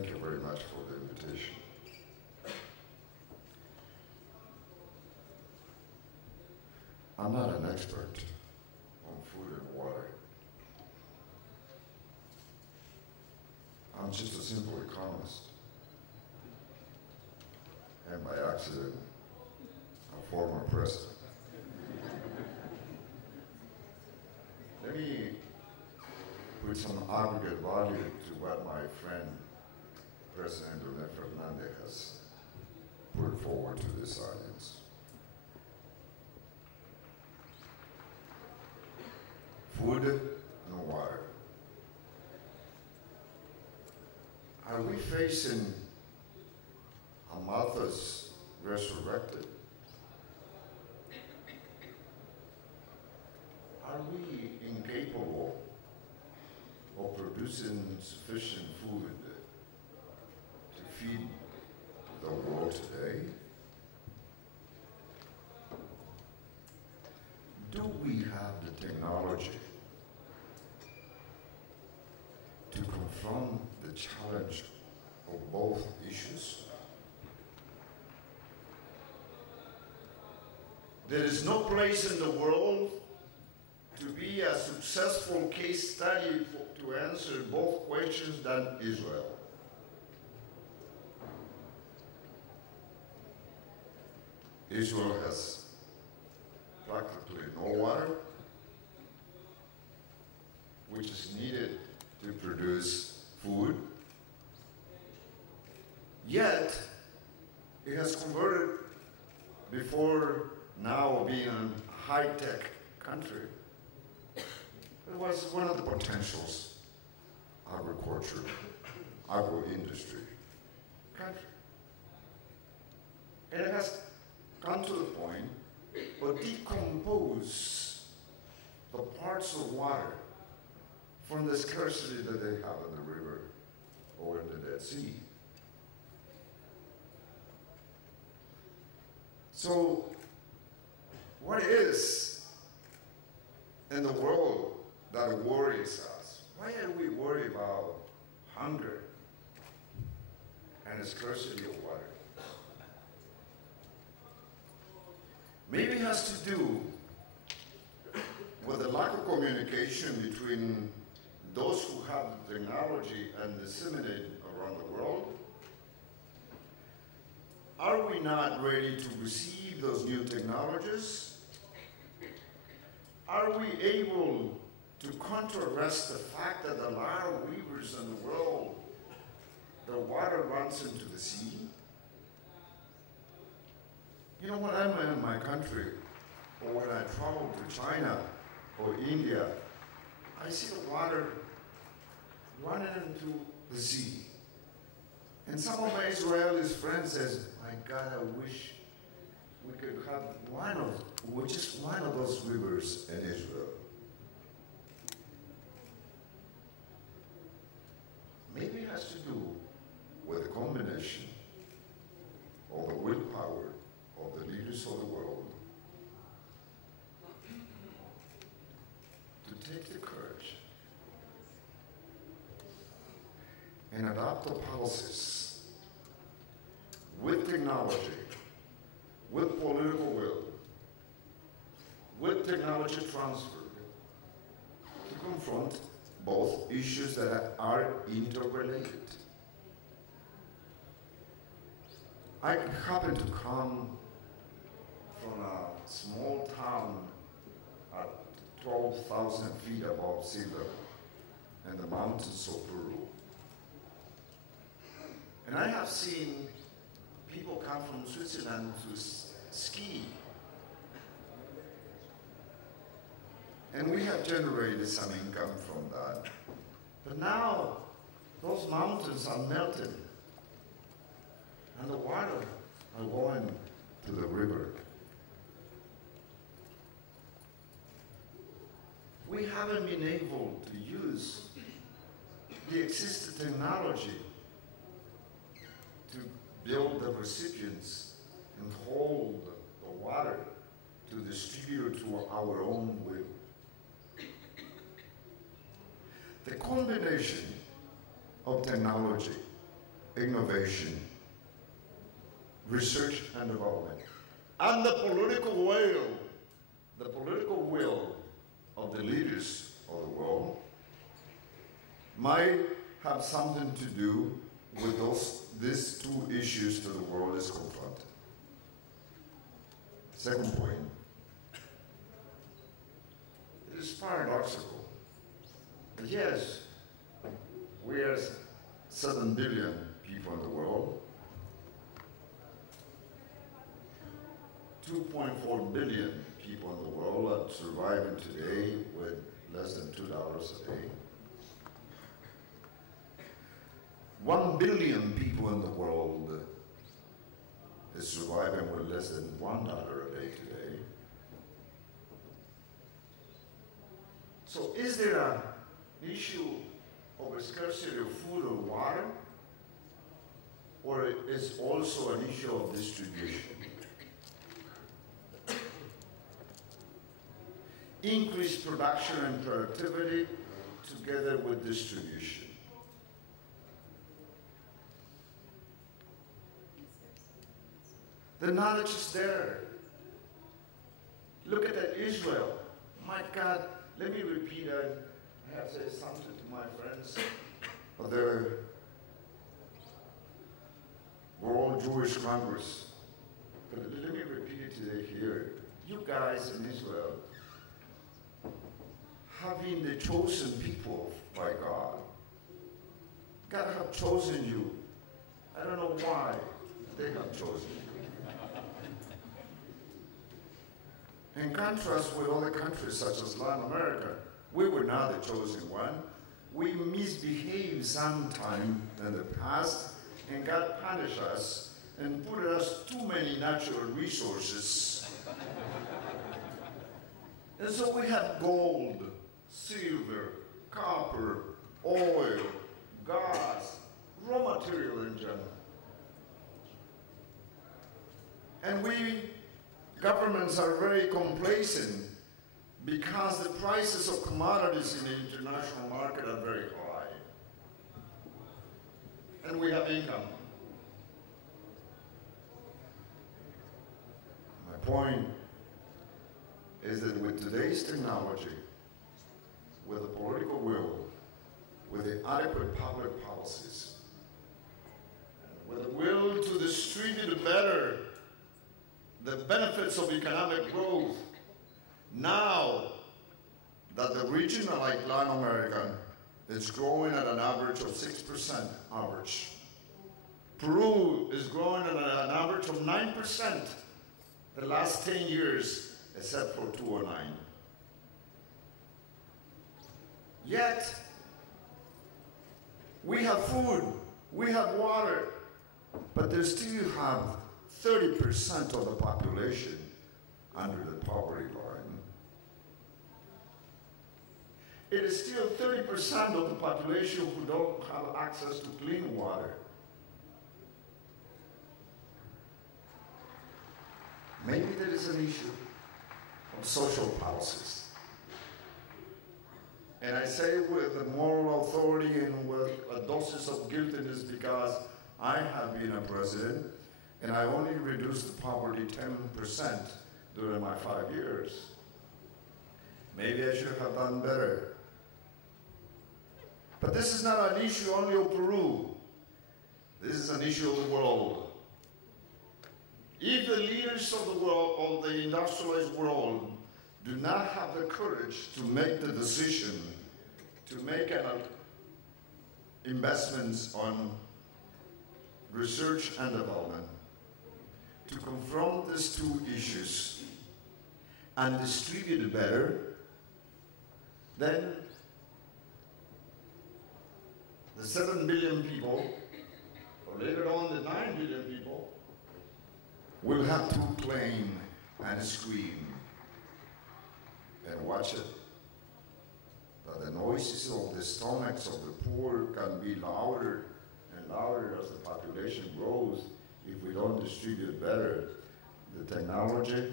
thank you very much for the invitation. I'm not an expert on food and water. I'm just a simple economist. And by accident, a former president. Let me put some aggregate value to what my friend, President Leonel Fernandez, has put forward to this audience. Food and water. Are we facing a Malthus resurrected? Are we incapable of producing sufficient food to feed the world today? Do we have the technology to confront the challenge of both issues? There is no place in the world to be a successful case study to answer both questions than Israel. Israel has practically no water, which is needed to produce food. Yet, it has converted, before now being a high-tech country, it was one of the potentials, agriculture, agro-industry country. And it has come to the point of decompose the parts of water from the scarcity that they have in the river or in the Dead Sea. So, what is in the world that worries us? Why are we worried about hunger and the scarcity of water? Maybe it has to do with the lack of communication between those who have the technology and disseminate it around the world. Are we not ready to receive those new technologies? Are we able to contrast the fact that a lot of rivers in the world, the water runs into the sea? You know, when I'm in my country, or when I travel to China or India, I see the water running into the sea. And some of my Israeli friends says, my God, I wish we could have just one of those rivers in Israel. Maybe it has to do with the combination of the willpower of the leaders of the world to take the courage and adopt the policies with technology, with political will, with technology transfer to confront both issues that are interrelated. I happen to come from a small town at 12,000 feet above sea level in the mountains of Peru. And I have seen people come from Switzerland to ski. And we have generated some income from that. But now, those mountains are melting. And the water are going to the river. We haven't been able to use the existing technology to build the recipients and hold the water to distribute to our own will. The combination of technology innovation, research and development, and the political will of the leaders of the world might have something to do with these two issues that the world is confronted. Second point, it is paradoxical. Yes, we are 7 billion people in the world, 2.4 billion people in the world are surviving today with less than $2 a day. 1 billion people in the world is surviving with less than $1 a day today. So is there an issue of a scarcity of food or water, or is also an issue of distribution? Increased production and productivity together with distribution. The knowledge is there. Look at that Israel. My God, let me repeat that. I have to say something to my friends of the World Jewish Congress. But let me repeat it today here. You guys in Israel, having the chosen people by God, God have chosen you. I don't know why they have chosen you. In contrast with other countries such as Latin America, we were not the chosen one. We misbehaved sometime in the past, and God punished us and put us too many natural resources. And so we have gold, silver, copper, oil, gas, raw material in general. And governments are very complacent because the prices of commodities in the international market are very high. And we have income. My point is that with today's technology, with the political will, with the adequate public policies, with the will to distribute better the benefits of economic growth, now that the region like Latin America is growing at an average of 6% average. Peru is growing at an average of 9% the last 10 years, except for 2009. Yet, we have food, we have water, but they still have 30% of the population under the poverty line. It is still 30% of the population who don't have access to clean water. Maybe there is an issue of social policies. And I say with the moral authority and with a dosage of guiltiness because I have been a president and I only reduced the poverty 10% during my 5 years. Maybe I should have done better. But this is not an issue only of Peru. This is an issue of the world. If the leaders of the world, of the industrialized world, do not have the courage to make the decision to make investments on research and development, to confront these two issues and distribute it better, then the 7 billion people, or later on the 9 billion people, will have to claim and scream and watch it. But the noises of the stomachs of the poor can be louder and louder as the population grows if we don't distribute better the technology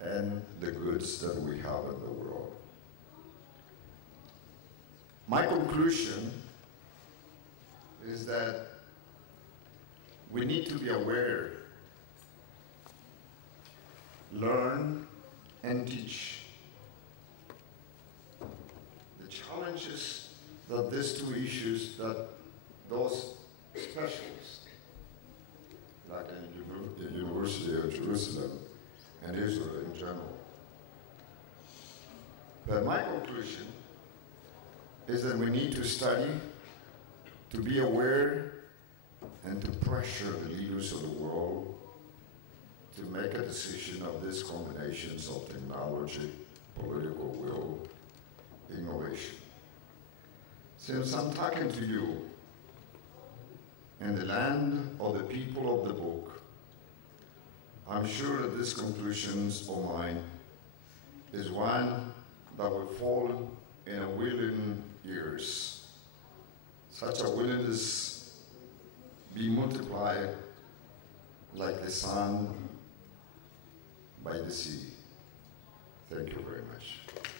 and the goods that we have in the world. My conclusion is that we need to be aware, learn, and teach. The challenges that these two issues, that those specialists, like in the University of Jerusalem and Israel in general. But my conclusion is that we need to study, to be aware, and to pressure the leaders of the world to make a decision of these combinations of technology, political will, innovation. Since I'm talking to you in the land of the people of the book, I'm sure that these conclusions of mine is one that will fall in a willing ears. Such a willingness be multiplied like the sun by the sea. Thank you very much.